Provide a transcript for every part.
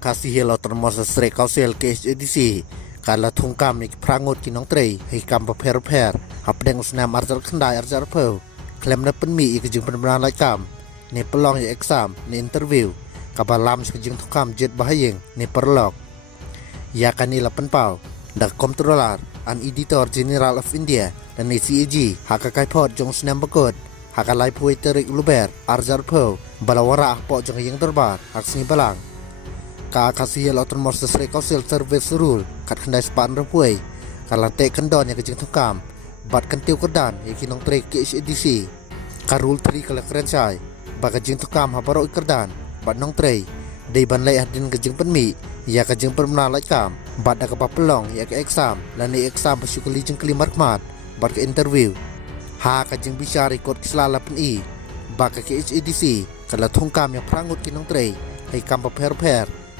kasih helo termos sre kausel ke edisi kala thungkam ik prangut kinong trei hei kam per hapdeng usnam arjar khandai arjar phau klem na penmi ik jing penbran lai kam ni pelong ya exam ni interview kabalam sekejing thukam jet bahayeng ni perlok ya kanila penpau dak comptroller an editor general of India dan ni CAG hakakai pot jong snam bakut hakalai pui terik luber arjar phau balawara po jong yang terbar aksini balang ka kasih lautan morse sre kausel service rule kat khandai span rapui kala te kendon ya kejing thukam bat kentiu kedan ya kinong trek ke edisi karul 3 kala kerencai ba kejing thukam habaro ikerdan bat nong trei dei ban lai adin kejing penmi ya kejing permna lai kam bat da ka pelong ya ke exam lan ni exam pasyukali jeng kelimar kmat bat ke interview ha kejing bisa record keselala pen ba ke edisi kala thungkam ya prangut kinong trei hai kam per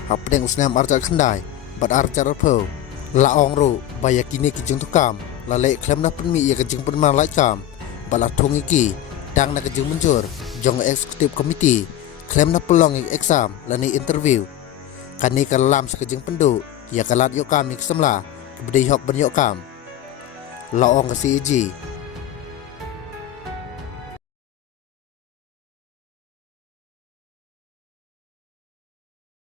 hapdeng usnam arjar khandai bat arjar phau laong ru bayakini kijung tukam lale klem na penmi ya kejing penma lai kam bala thong iki dang na kejing muncur jong executive committee klem na pelong exam lani interview kani kalam sekejing pendu ya kalat yok kam ik semla bedi hok ben yok kam laong ke CAG